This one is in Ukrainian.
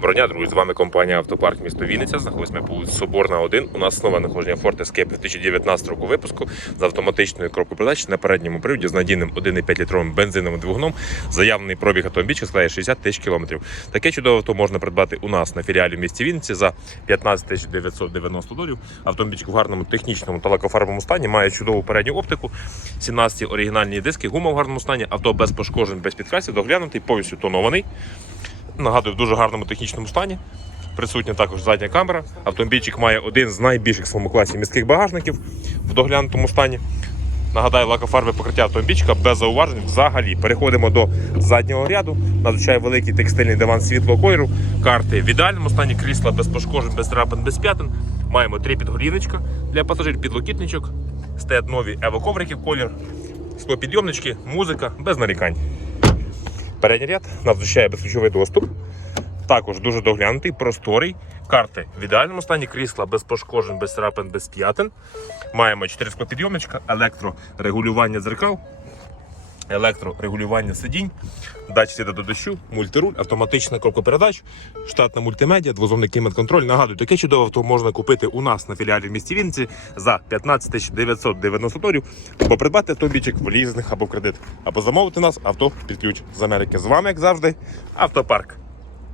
Броня, друзі, з вами компанія Автопарк місто Вінниця. Знаходимося ми по вулиці Соборна 1. У нас нове находження Ford Escape 2019 року випуску з автоматичною коробкою передач на передньому приводі з надійним 1,5 літровим бензиновим двигуном. Заявлений пробіг автомобільчика складає 60 тисяч кілометрів. Таке чудове авто можна придбати у нас на філіалі в місті Вінниці за 15 тисяч 990 доларів. Автомобільчик в гарному технічному та лакофарбовому стані має чудову передню оптику, 17 оригінальні диски, гума в гарному стані, авто без пошкоджень, без підкрасів, доглянутий, повністю тонований. Нагадую, в дуже гарному технічному стані. Присутня також задня камера. Автомобільчик має один з найбільших в своєму класі міських багажників в доглянутому стані. Нагадаю, лакофарбове покриття автомобільчика без зауважень взагалі. Переходимо до заднього ряду. Надзвичайно великий текстильний диван світлого кольору. Карти в ідеальному стані, крісла без пошкоджень, без трапин, без п'ятин. Маємо три підголівничка для пасажирів, підлокітничок. Стоять нові евоковрики колір, склопідйомнички, музика без нарікань. Передній ряд надзвичайно безключовий доступ. Також дуже доглянутий, просторий. Карти в ідеальному стані, крісла без пошкоджень, без царапин, без п'ятин. Маємо 4 склопідйомничка, електрорегулювання дзеркал, електрорегулювання сидінь, датчики до дощу, мультируль, автоматична коробка передач, штатна мультимедіа, двозонний клімат-контроль. Нагадую, таке чудове авто можна купити у нас на філіалі в місті Вінниці за 15 тисяч 990 доларів, або придбати автобічик в лізинг або в кредит, або замовити нас авто під ключ з Америки. З вами, як завжди, автопарк.